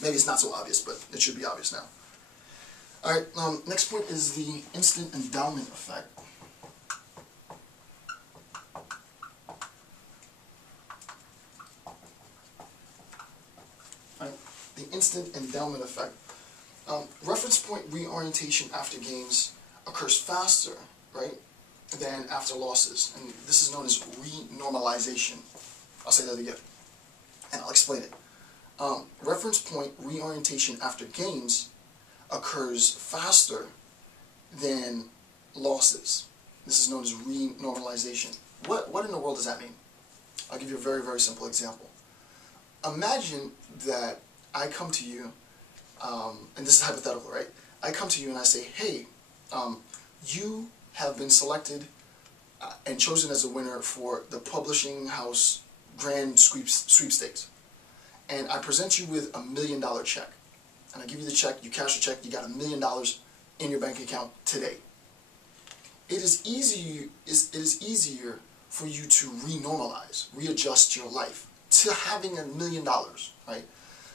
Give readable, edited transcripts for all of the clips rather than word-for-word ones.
Maybe it's not so obvious, but it should be obvious now. Alright, next point is the instant endowment effect. The instant endowment effect. Reference point reorientation after gains occurs faster, right, than after losses, and this is known as renormalization. I'll say that again, and I'll explain it. Reference point reorientation after gains occurs faster than losses. This is known as renormalization. What in the world does that mean? I'll give you a very, very simple example. Imagine that I come to you, and this is hypothetical, right? I come to you and I say, hey, you have been selected and chosen as a winner for the publishing house grand sweepstakes. And I present you with $1 million check. And I give you the check, you cash the check, you got $1 million in your bank account today. It is easier for you to renormalize, readjust your life to having $1 million, right?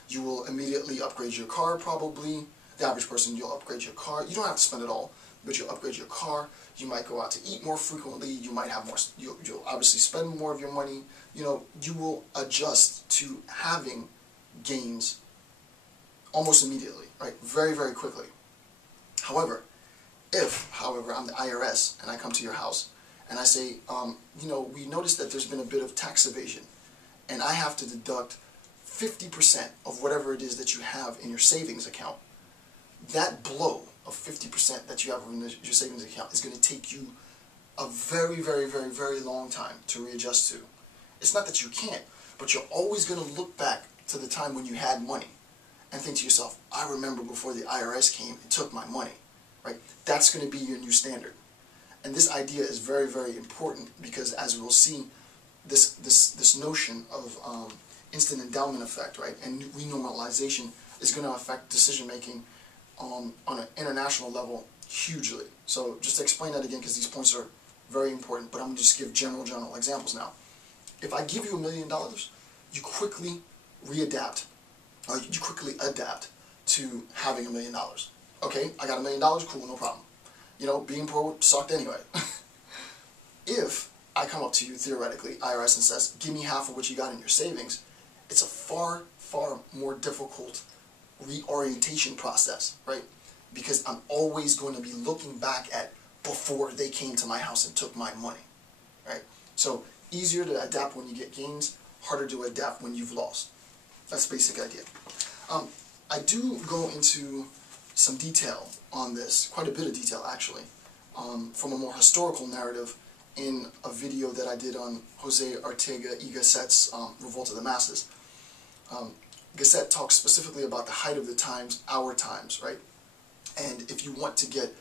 You will immediately upgrade your car, probably. The average person, you'll upgrade your car. You don't have to spend it all, but you'll upgrade your car. You might go out to eat more frequently. You might have more. You'll obviously spend more of your money. You know, you will adjust to having gains almost immediately, right? Very, very quickly. However, if, I'm the IRS and I come to your house and I say, you know, we noticed that there's been a bit of tax evasion, and I have to deduct 50% of whatever it is that you have in your savings account, that blow of 50% that you have in your savings account is going to take you a very, very, very, very long time to readjust to. It's not that you can't, but you're always going to look back to the time when you had money and think to yourself, I remember before the IRS came and took my money, right? That's going to be your new standard. And this idea is very, very important because, as we'll see, this notion of instant endowment effect, right, and renormalization is going to affect decision making on an international level hugely. So just to explain that again, because these points are very important, but I'm going to just give general examples now. If I give you $1 million, you quickly adapt to having $1 million. Okay, I got $1 million, cool, no problem. You know, being poor sucked anyway. If I come up to you, theoretically, IRS, and says, give me half of what you got in your savings, it's a far, far more difficult reorientation process, right? Because I'm always going to be looking back at before they came to my house and took my money, right? So easier to adapt when you get gains, harder to adapt when you've lost. That's the basic idea. I do go into some detail on this, quite a bit of detail actually, from a more historical narrative in a video that I did on Jose Ortega y Gasset's Revolt of the Masses. Gasset talks specifically about the height of the times, our times, right? And if you want to get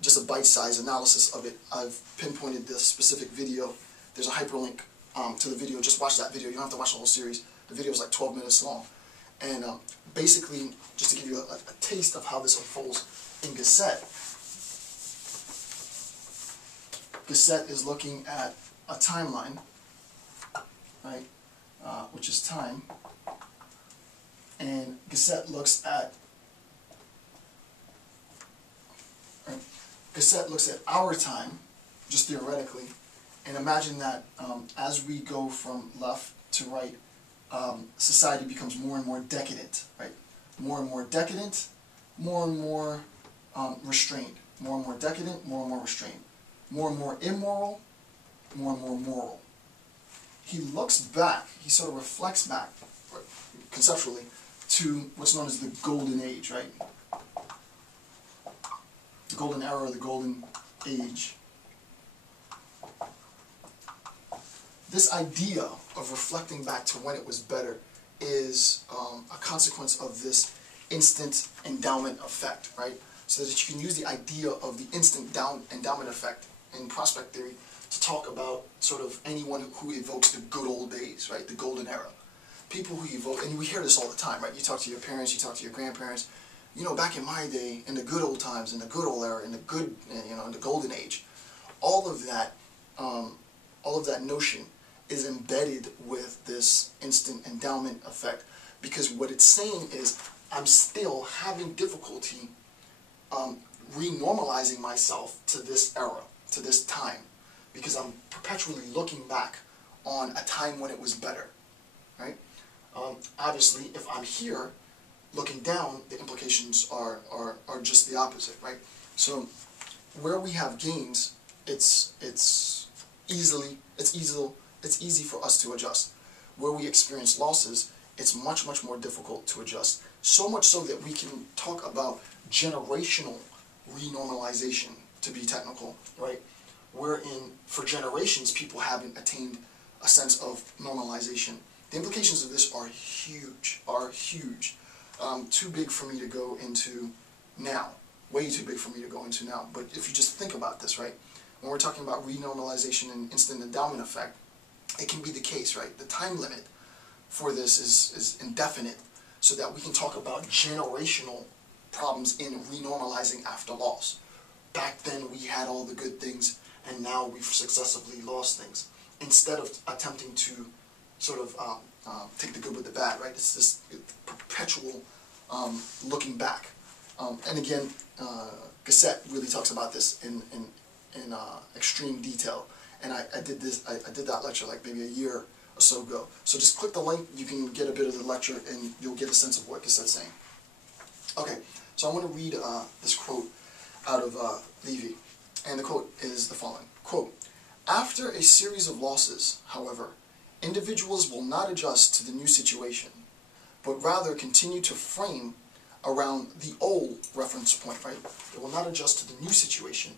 just a bite-sized analysis of it, I've pinpointed this specific video. There's a hyperlink to the video. Just watch that video. You don't have to watch the whole series. The video is like 12 minutes long. And basically, just to give you a taste of how this unfolds in Gasset, Gasset is looking at a timeline, right, which is time. And Gasset looks at our time, just theoretically, and imagine that as we go from left to right, society becomes more and more decadent, right? More and more decadent, more and more restrained. More and more decadent, more and more restrained. More and more immoral, more and more moral. He looks back, he sort of reflects back, conceptually, to what's known as the Golden Age, right? The Golden Era or the Golden Age. This idea of reflecting back to when it was better is a consequence of this instant endowment effect, right? So that you can use the idea of the instant endowment effect in prospect theory to talk about sort of anyone who evokes the good old days, right? The golden era. People who evoke, and we hear this all the time, right? You talk to your parents, you talk to your grandparents. You know, back in my day, in the good old times, in the good old era, in the good, you know, in the golden age, all of that notion is embedded with this instant endowment effect, because what it's saying is I'm still having difficulty renormalizing myself to this era, to this time, because I'm perpetually looking back on a time when it was better, right? Obviously, if I'm here looking down, the implications are just the opposite, right? So where we have gains, it's easy for us to adjust. Where we experience losses, it's much more difficult to adjust. So much so that we can talk about generational renormalization, to be technical, right? Wherein for generations people haven't attained a sense of normalization. The implications of this are huge, too big for me to go into now. Way too big for me to go into now. But if you just think about this, right? When we're talking about renormalization and instant endowment effect, it can be the case, right? The time limit for this is indefinite, so that we can talk about generational problems in renormalizing after loss. Back then we had all the good things, and now we've successively lost things. Instead of attempting to sort of take the good with the bad, right? It's this perpetual looking back. And again, Gassett really talks about this in extreme detail. And I did that lecture like maybe a year or so ago. So just click the link, you can get a bit of the lecture and you'll get a sense of what Gassett's saying. Okay, so I want to read this quote out of Levy. And the quote is the following. Quote, "After a series of losses, however, individuals will not adjust to the new situation, but rather continue to frame around the old reference point," right? They will not adjust to the new situation.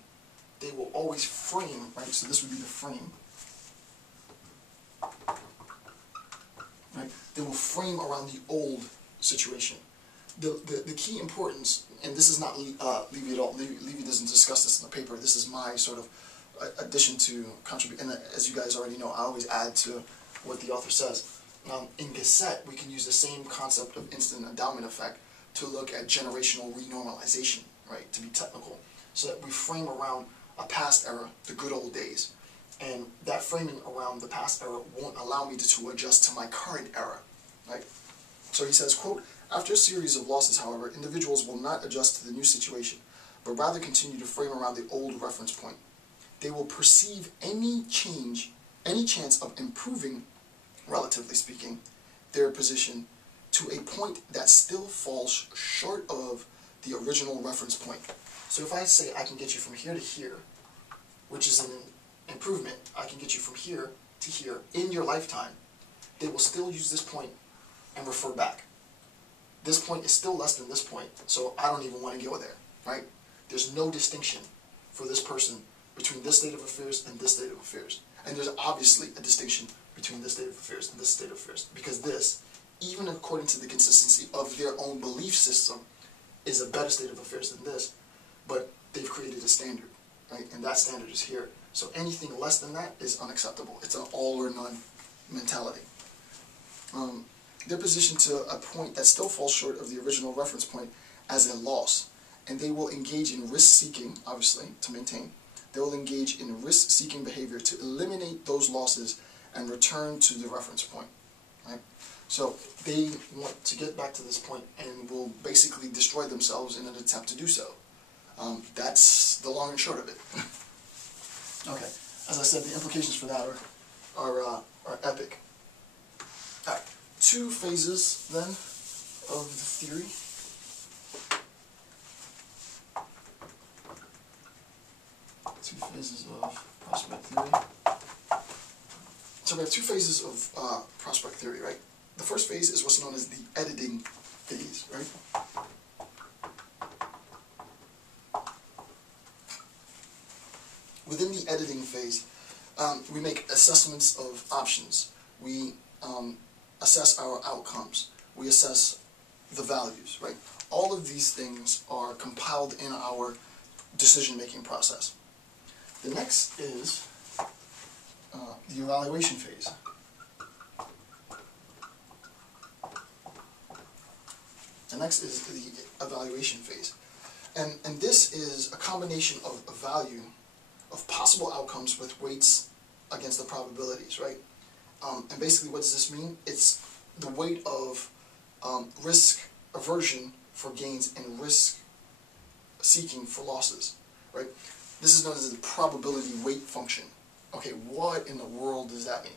They will always frame, right? So this would be the frame. Right? They will frame around the old situation. The key importance, and this is not Levy at all. Levy doesn't discuss this in the paper. This is my sort of addition to contribute. And as you guys already know, I always add to what the author says. In Gassett, we can use the same concept of instant endowment effect to look at generational renormalization, right? To be technical, so that we frame around a past era, the good old days, and that framing around the past era won't allow me to adjust to my current era, right? So he says, quote, "After a series of losses, however, individuals will not adjust to the new situation, but rather continue to frame around the old reference point. They will perceive any chance of improving, relatively speaking, their position to a point that still falls short of the original reference point." So if I say I can get you from here to here, which is an improvement, I can get you from here to here in your lifetime, they will still use this point and refer back. This point is still less than this point, so I don't even want to go there, right? There's no distinction for this person between this state of affairs and this state of affairs. And there's obviously a distinction between this state of affairs and this state of affairs, because this, even according to the consistency of their own belief system, is a better state of affairs than this, but they've created a standard, right? And that standard is here. So anything less than that is unacceptable. It's an all or none mentality. They're positioned to a point that still falls short of the original reference point as a loss, and they will engage in risk-seeking, obviously, to maintain. They will engage in risk-seeking behavior to eliminate those losses and return to the reference point, right? So they want to get back to this point and will basically destroy themselves in an attempt to do so. That's the long and short of it. Okay, as I said, the implications for that are epic. All right, two phases then of the theory. Two phases of prospect theory. So we have two phases of prospect theory, right? The first phase is what's known as the editing phase, right? Within the editing phase, we make assessments of options. We assess our outcomes. We assess the values, right? All of these things are compiled in our decision-making process. The next is the evaluation phase. The next is the evaluation phase. And this is a combination of a value of possible outcomes with weights against the probabilities, right? And basically what does this mean? It's the weight of risk aversion for gains and risk seeking for losses, right? This is known as the probability weight function. Okay, what in the world does that mean?